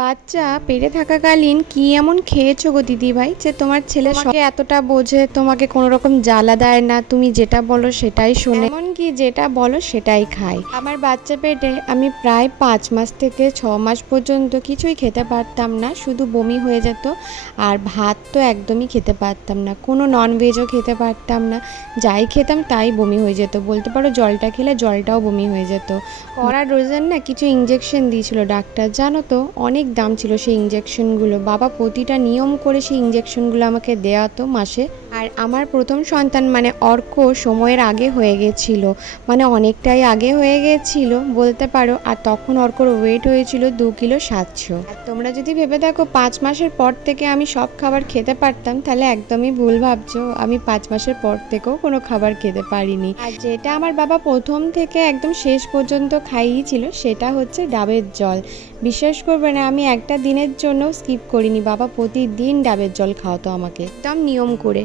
বাচ্চা পেটে থাকাকালীন কি এমন খেয়েছো গো দিদিভাই যে তোমার ছেলে তোমাকে এতটা বোঝে, তোমাকে কোনো রকম জ্বালা দেয় না, তুমি যেটা বলো সেটাই শোনে, এমনকি যেটা বলো সেটাই খায়। আমার বাচ্চা পেটে আমি প্রায় 5 মাস থেকে 6 মাস পর্যন্ত কিছুই খেতে পারতাম না, শুধু বমি হয়ে যেত। আর ভাত তো একদমই খেতে পারতাম না, কোনো ননভেজও খেতে পারতাম না, যাই খেতাম তাই বমি হয়ে যেত। বলতে পারো জলটা খেলে জলটাও বমি হয়ে যেত। করার রোজন না কিছু ইঞ্জেকশন দিয়েছিল ডাক্তার, জানো তো অনেক দাম ছিল সেই ইঞ্জেকশনগুলো। বাবা প্রতিটা নিয়ম করে সেই ইঞ্জেকশনগুলো আমাকে দেওয়াতো মাসে। আর আমার প্রথম সন্তান মানে অর্ক সময়ের আগে হয়ে গেছিল, মানে অনেকটাই আগে হয়ে গেছিল বলতে পারো। আর তখন অর্কর ওয়েট হয়েছিল 2 কিলো 700। আর তোমরা যদি ভেবে দেখো 5 মাসের পর থেকে আমি সব খাবার খেতে পারতাম, তাহলে একদমই ভুল ভাবছো। আমি 5 মাসের পর থেকেও কোনো খাবার খেতে পারিনি। আর যেটা আমার বাবা প্রথম থেকে একদম শেষ পর্যন্ত খাইয়েছিল সেটা হচ্ছে ডাবের জল। বিশ্বাস করবে না, আমি একটা দিনের জন্য স্কিপ করিনি, বাবা প্রতিদিন ডাবের জল খাওয়াতো আমাকে একদম নিয়ম করে।